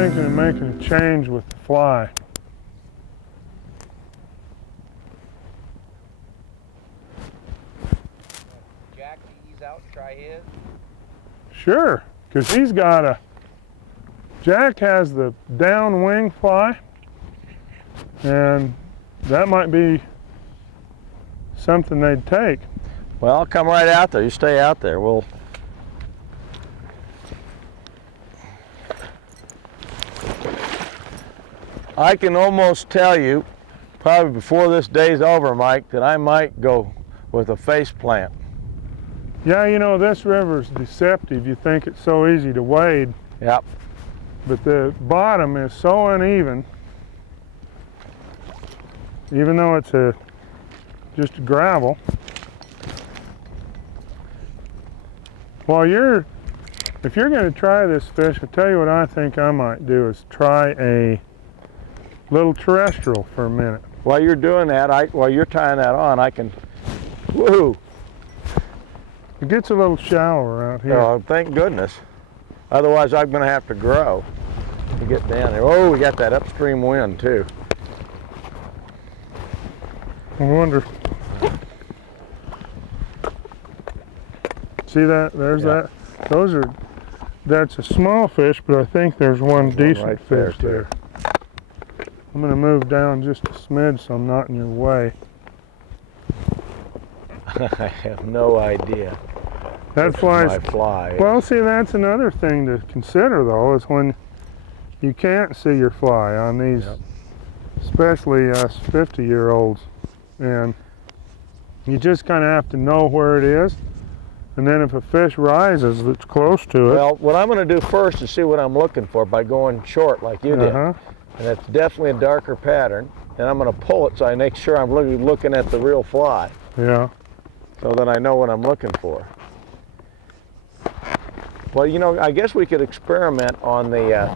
thinking of making a change with the fly. Jack to ease out, try his? Sure, because he's got a, Jack has the downwing fly, and that might be something they'd take. Well, I'll come right out there. You stay out there. I can almost tell you, probably before this day's over, Mike, that I might go with a face plant. Yeah, you know, this river's deceptive. You think it's so easy to wade. Yep. But the bottom is so uneven, even though it's just gravel. Well, if you're going to try this fish, I'll tell you what I think I might do is try a little terrestrial for a minute. While you're doing that, while you're tying that on, I can, woohoo! It gets a little shallower out here. Oh, thank goodness. Otherwise, I'm going to have to grow to get down there. Oh, we got that upstream wind too. I wonder. See that? There's that. That's a small fish, but I think there's one decent right fish there. I'm going to move down just a smidge so I'm not in your way. I have no idea. That flies. My fly. Well, see, that's another thing to consider, though, is when you can't see your fly on these, especially us 50-year-olds, and you just kind of have to know where it is. And then if a fish rises that's close to it. Well, what I'm going to do first is see what I'm looking for by going short like you did. And it's definitely a darker pattern. And I'm going to pull it so I make sure I'm really looking at the real fly. Yeah. So that I know what I'm looking for. Well, you know, I guess we could experiment on the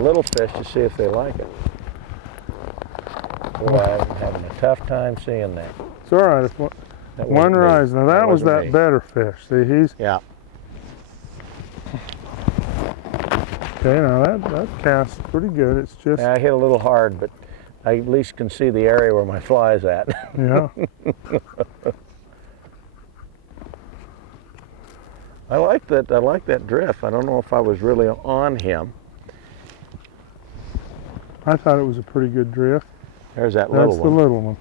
little fish to see if they like it. Boy, I'm having a tough time seeing that. It's all right. If one rise. Now that was that better fish. See, he's. Yeah. Okay, now that casts pretty good. It's just. Yeah, I hit a little hard, but I at least can see the area where my fly is at. Yeah. I like that. I like that drift. I don't know if I was really on him. I thought it was a pretty good drift. There's that little one. That's the little one.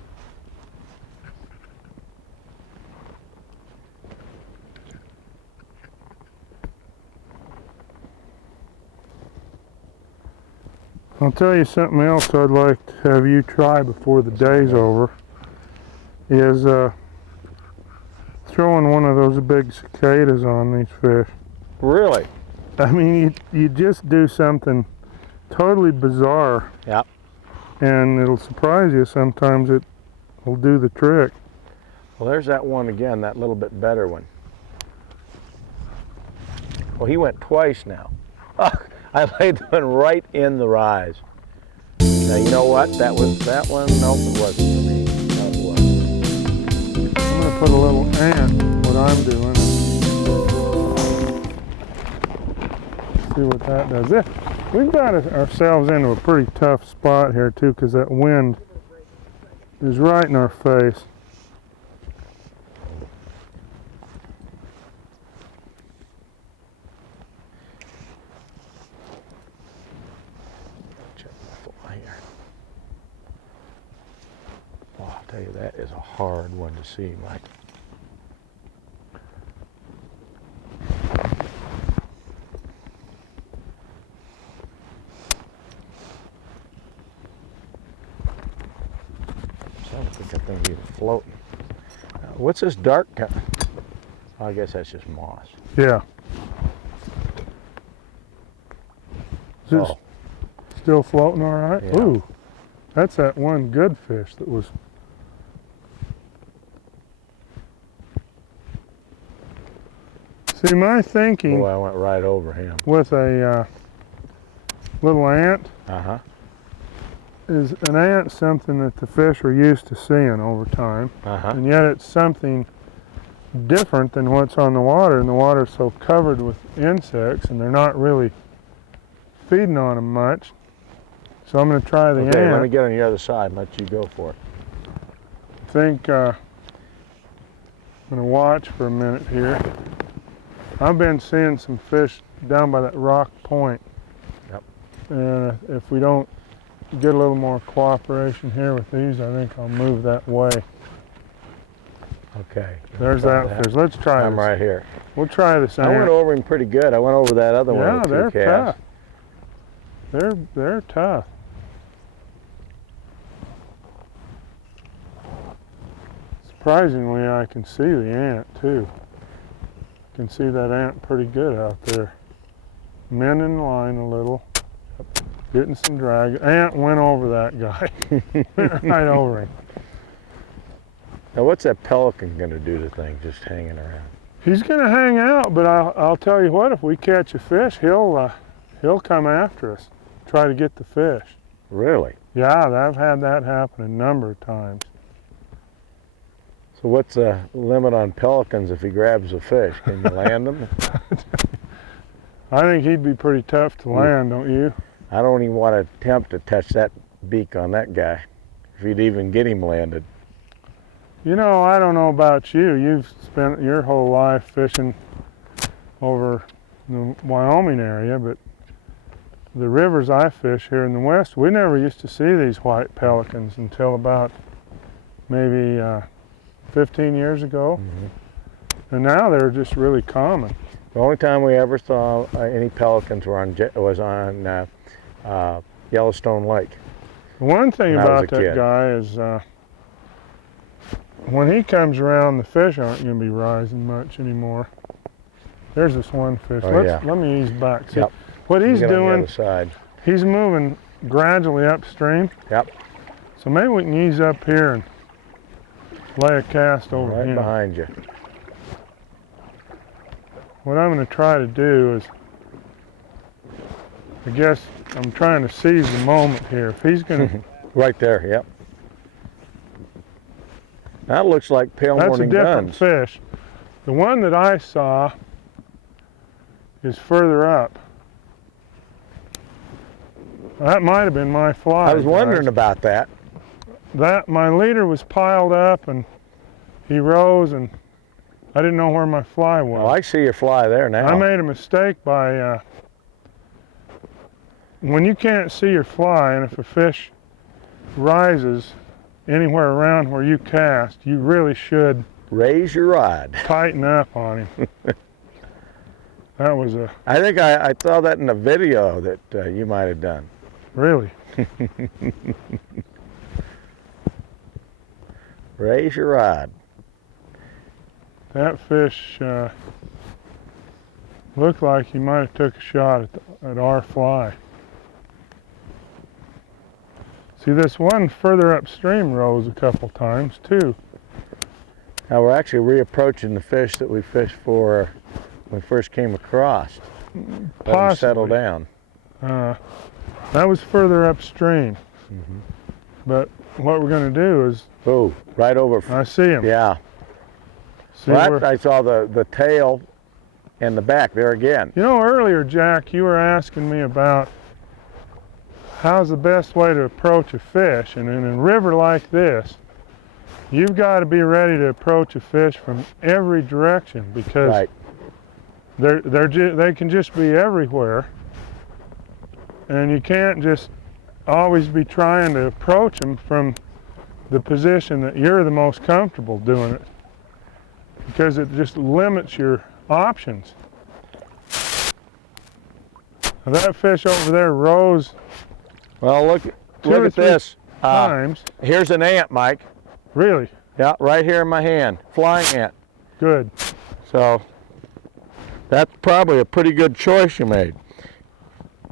I'll tell you something else I'd like to have you try before the day's over is throwing one of those big cicadas on these fish. Really? I mean, you just do something totally bizarre. Yep. And it'll surprise you. Sometimes it will do the trick. Well, there's that one again, that little bit better one. Well, he went twice now. Oh, I laid the one right in the rise. Now, you know what? That was that one. Nope, it wasn't for me. No, it wasn't. I'm going to put a little ant, what I'm doing. See what that does. We've got ourselves into a pretty tough spot here, too, because that wind is right in our face. I'll tell you, that is a hard one to see, Mike. I don't think that thing's even floating. What's this dark kind? I guess that's just moss. Yeah. Is it still floating all right? Yeah. Ooh, that's that one good fish that was. See, my thinking. Boy, I went right over him. With a little ant. Uh-huh. Is an ant something that the fish are used to seeing over time, and yet it's something different than what's on the water, and the water's so covered with insects, and they're not really feeding on them much. So I'm going to try the Okay, ant. let me get on the other side and let you go for it. I think I'm going to watch for a minute here. I've been seeing some fish down by that rock point. Yep. And if we don't get a little more cooperation here with these, I think I'll move that way. Okay. There's that fish. Let's try I'm this. right here. We'll try this I ant. went over him pretty good. I went over that other one Yeah, with they're two casts. tough. They're tough. Surprisingly, I can see the ant too. I can see that ant pretty good out there. Mending the line a little. Getting some drag. Ant went over that guy. Went right over him. Now, what's that pelican going to do to things just hanging around? He's going to hang out, but I'll tell you what, if we catch a fish, he'll come after us, try to get the fish. Really? Yeah, I've had that happen a number of times. So what's the limit on pelicans if he grabs a fish? Can you land them? I think he'd be pretty tough to land, don't you? I don't even want to attempt to touch that beak on that guy, if you'd even get him landed. You know, I don't know about you. You've spent your whole life fishing over the Wyoming area, but the rivers I fish here in the West, we never used to see these white pelicans until about maybe 15 years ago. Mm-hmm. And now they're just really common. The only time we ever saw any pelicans was on Yellowstone Lake. The one thing When I was about a that kid. guy is when he comes around, the fish aren't going to be rising much anymore. There's this one fish. Oh, yeah. Let me ease back. See, Yep. what he's Get on the doing, other side. he's moving gradually upstream. Yep. So maybe we can ease up here and lay a cast over Right him. behind you. What I'm going to try to do is, I guess I'm trying to seize the moment here. If he's going to, Right there, yep. That looks like pale that's a morning different guns. fish. The one that I saw is further up. That might have been my fly. I was wondering guys. about that. That my leader was piled up and he rose and I didn't know where my fly was. Oh, I see your fly there now. I made a mistake by when you can't see your fly, and if a fish rises anywhere around where you cast, you really should Raise your rod. tighten up on him. That was a I think I saw that in a video that you might have done. really. Raise your rod. That fish looked like he might have took a shot at our fly. See, this one further upstream rose a couple times too. Now we're actually reapproaching the fish that we fished for when we first came across. Let them settle Possibly. down. That was further upstream. Mm-hmm. But what we're going to do is, Oh, right over. I see him. Yeah. See Well, where, I saw the tail and the back there again. you know, earlier, Jack, you were asking me about how's the best way to approach a fish. And in a river like this, you've got to be ready to approach a fish from every direction because Right. they can just be everywhere. And you can't just always be trying to approach them from the position that you're the most comfortable doing it, because it just limits your options. Now that fish over there rose Well, look or at three this. times. Here's an ant, Mike. Really Yeah, right here in my hand. Flying ant. good. So that's probably a pretty good choice you made.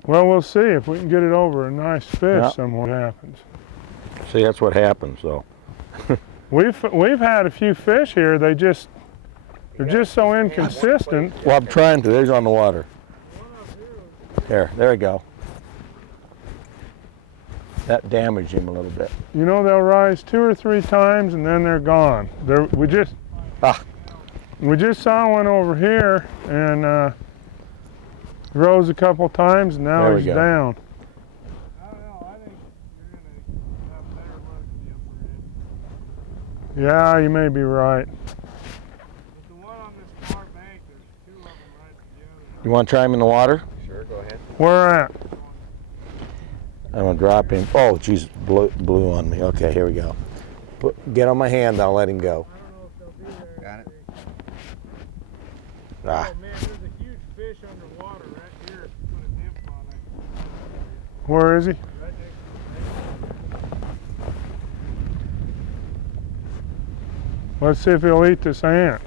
Well, we'll see if we can get it over a nice fish. Yeah. Somewhat happens. See, that's what happens, though. We've had a few fish here. They're just so inconsistent. Well, I'm trying to. There's on the water. There we go. That damaged him a little bit. You know, they'll rise 2 or 3 times and then they're gone. We just saw one over here, and Rose a couple times, and now There we he's go. down. I don't know. I think you're gonna have better luck at the upper end. Yeah, you may be right. But the one on this far bank, there's two of them right together. You want to try him in the water? Sure, go ahead. Where at? I'm gonna drop him. Oh, Jesus, blew on me. Okay, here we go. Get on my hand, I'll let him go. I don't know if they'll be there. Got it. Ah, Oh man, there's a huge fish underwater right here. Put a nymph on it. Where is he? Right next to Let's see if he'll eat this ant.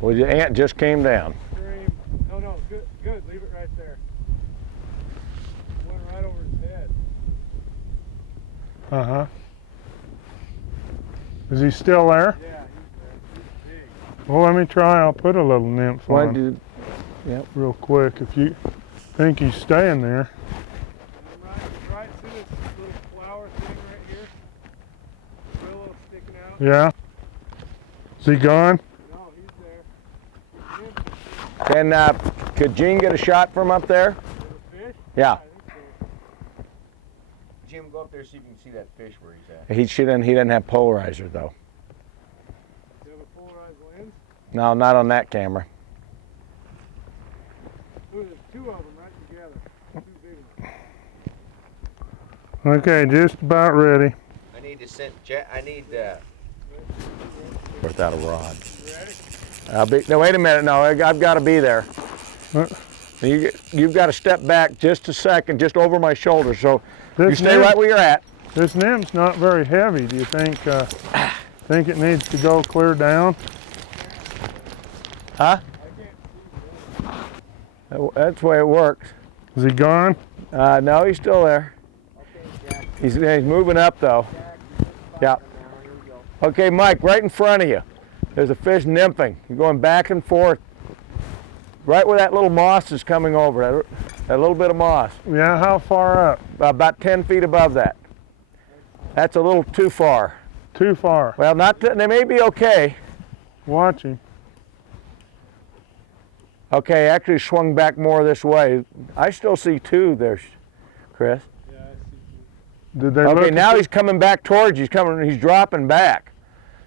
well, your ant just came down. the stream. No, no, good, good. Leave it right there. Went right over his head. Uh-huh. Is he still there? Yeah, he's there. He's big. Well, let me try. I'll put a little nymph Why on did? real quick. If you think he's staying there. Right, see this little flower thing right here? The willow sticking out? Yeah. Is he gone? No, he's there. Can could Gene get a shot from up there? The fish? Yeah. I think so. Jim, go up there see if you can see that fish where he's at. He didn't have polarizer though. Do you have a polarized lens? No, not on that camera. Ooh, there's two of them right together. Two big ones. Okay, just about ready. I need to send. I need. Without a rod. You ready? I'll be. No, wait a minute. No, I've got to be there. What? You've got to step back just a second, just over my shoulder. So you This stay nymph, right where you're at. This nymph's not very heavy. Do you think it needs to go clear down? Huh? I can't see. That's the way it works. Is he gone? No, he's still there. Okay, Jack. He's moving up though. Yeah. Here we go. Okay, Mike, right in front of you. There's a fish nymphing. You're going back and forth. Right where that little moss is coming over, that little bit of moss. Yeah, how far up? About 10 feet above that. That's a little too far. Too far. Well, they may be okay. Watch him. Okay, actually swung back more this way. I still see two there, Chris. Yeah, I see. Did they Okay, look now at he's coming back towards you. He's dropping back.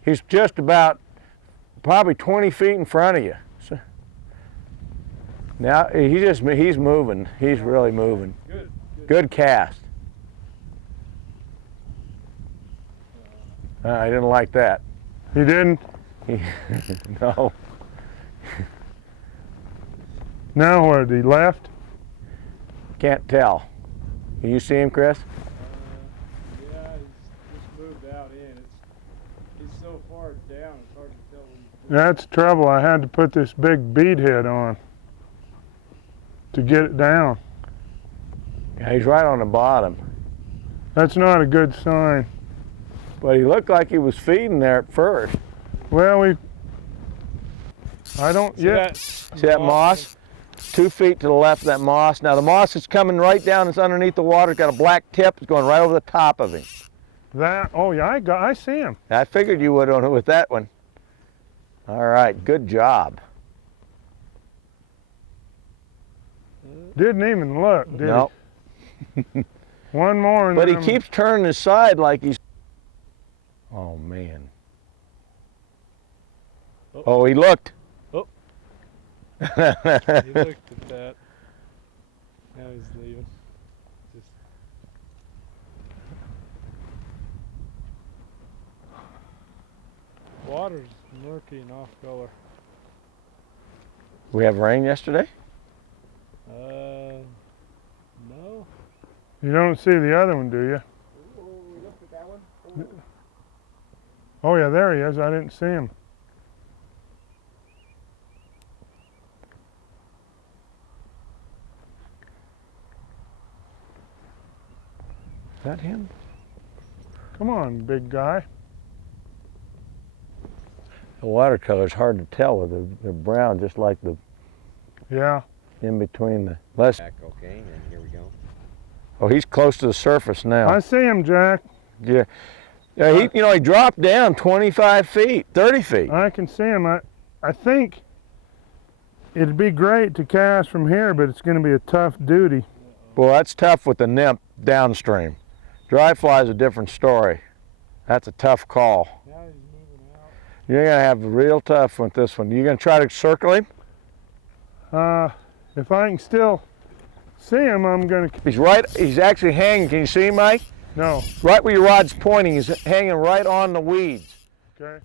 He's just about probably 20 feet in front of you. So, now he's moving. He's really moving. Good. Good cast. I didn't like that. He didn't? No. Now where? He left? Can't tell. Can you see him, Chris? Yeah, he's just moved out in. He's so far down, it's hard to tell when he's That's the trouble. I had to put this big bead head on to get it down. Yeah, he's right on the bottom. That's not a good sign. But he looked like he was feeding there at first. Well, I don't yet. See that moss? 2 feet to the left of that moss. Now the moss is coming right down. It's underneath the water. It's got a black tip. It's going right over the top of him. Oh yeah, I see him. I figured you would on it with that one. All right, good job. Didn't even look, did No, he? One more. And but he then keeps turning his side like he's. Oh man. Oh, he looked. Oh. He looked at that. Now he's leaving. Just water's murky and off color. We have rain yesterday. No. You don't see the other one, do you? Oh, we looked at that one. Oh yeah, there he is. I didn't see him. Is that him? Come on, big guy. The watercolor's hard to tell. They're brown, just like the Yeah. in between the less. Back, okay, and here we go. Oh, he's close to the surface now. I see him, Jack. Yeah. Yeah, he dropped down 25 feet, 30 feet. I can see him. I think it'd be great to cast from here, but it's going to be a tough duty. Well, that's tough with the nymph downstream. Dry fly is a different story. That's a tough call. Now he's moving out. You're gonna have a real tough with this one. You gonna try to circle him? If I can still see him, I'm going to. He's right. He's actually hanging. Can you see him, Mike? No. Right where your rod's pointing. He's hanging right on the weeds. Okay.